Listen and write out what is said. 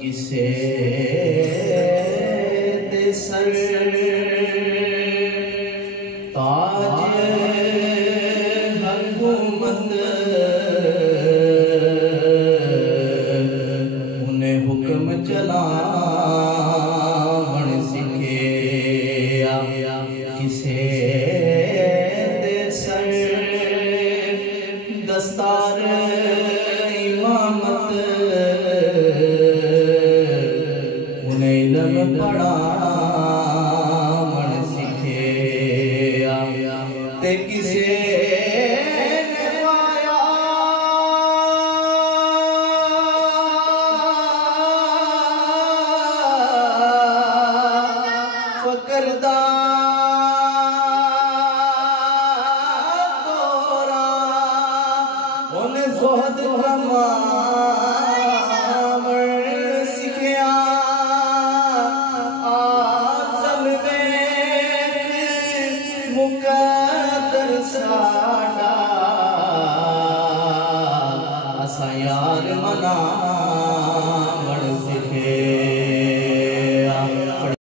किसे दे सर ताज हुकूमत उन्हें हुक्म चलावन सीखे किसे दे सर दस्तार इमामत उन्हें इल्म पढ़ावन सीखे ते किसे ने पाया फकरदा तोरा उन्हें ज़ोहद कमावन सीखिया आज़म में मुक़द्दर साडा असा यार मनावन सीखे।